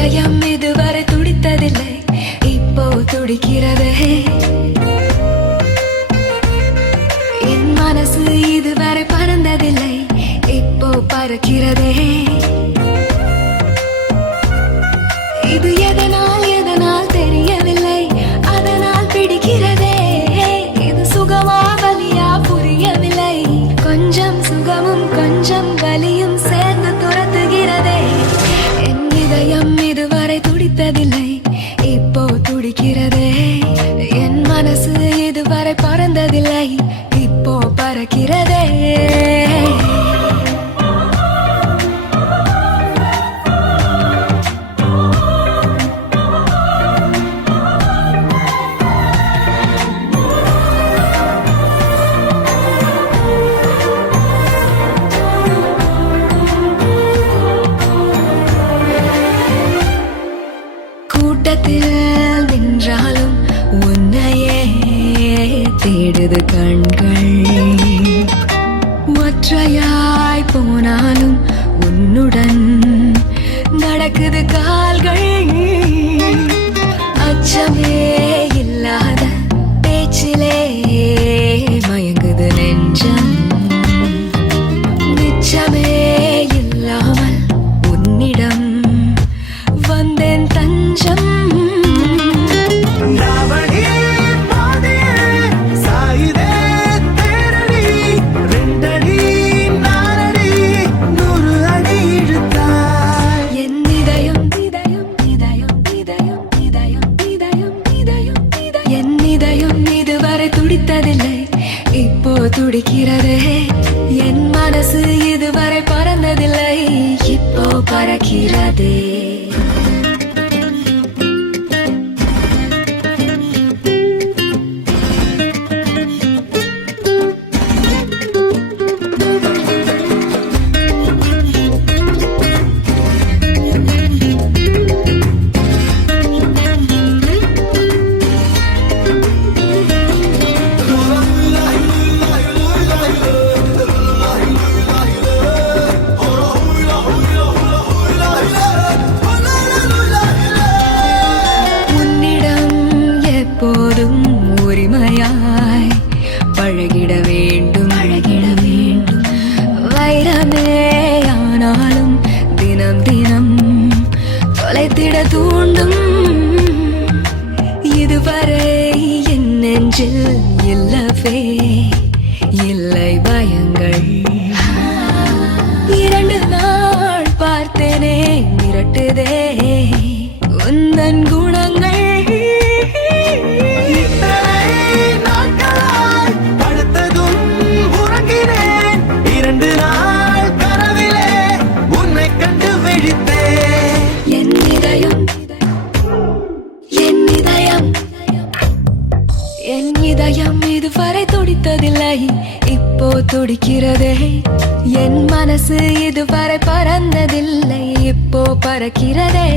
இதயம் இதுவரை துடித்ததில்லை, இப்போ துடிக்கிறதே. என் மனசு இதுவரை பறந்ததில்லை, இப்போ பறக்கிறதே. இது எதனால் எதனால் தெரியவில்லை, அதனால் பிடிக்கிறதே. இது சுகமா வலியா புரியவில்லை, கொஞ்சம் சுகமும் கொஞ்சம் வலியும் சேர்ந்து துரத்துகிறதே. என் இதயம் இதுவரை துடித்ததில்லை, இப்போ துடிக்கிறதே. என் மனசு இதுவரை பறந்ததில்லை, இப்போ பறக்கிறதே. கூட்டத்தில் நின்றாலும் உன்னையே தேடுது கண்கள், ஒற்றையாய் போனாலும் உன்னுடன் நடக்குது கால்கள். அச்சமே இல்லாத பேச்சிலே மயங்குது நெஞ்சம், நிச்சமே இல்லாமல் உன்னிடம் வந்தேன் தஞ்சம். துடித்ததில்லை, இப்போ துடிக்கிறதே. என் மனசு இதுவரை பறந்ததில்லை, இப்போ பறக்கிறதே. உரிமையாய் பழகிட வேண்டும், வைரமே ஆனாலும் தினம் தினம் தொலைத்திட தூண்டும். இதுவரை என் நெஞ்சில் இல்லவே இல்லை பயங்கள். 2 நாள் பார்த்தேனே மிரட்டுதே உந்தன் குணங்கள். என் இதயம் இதுவரை துடித்ததில்லை, இப்போ துடிக்கிறதே. என் மனசு இதுவரை பறந்ததில்லை, இப்போ பறக்கிறதே.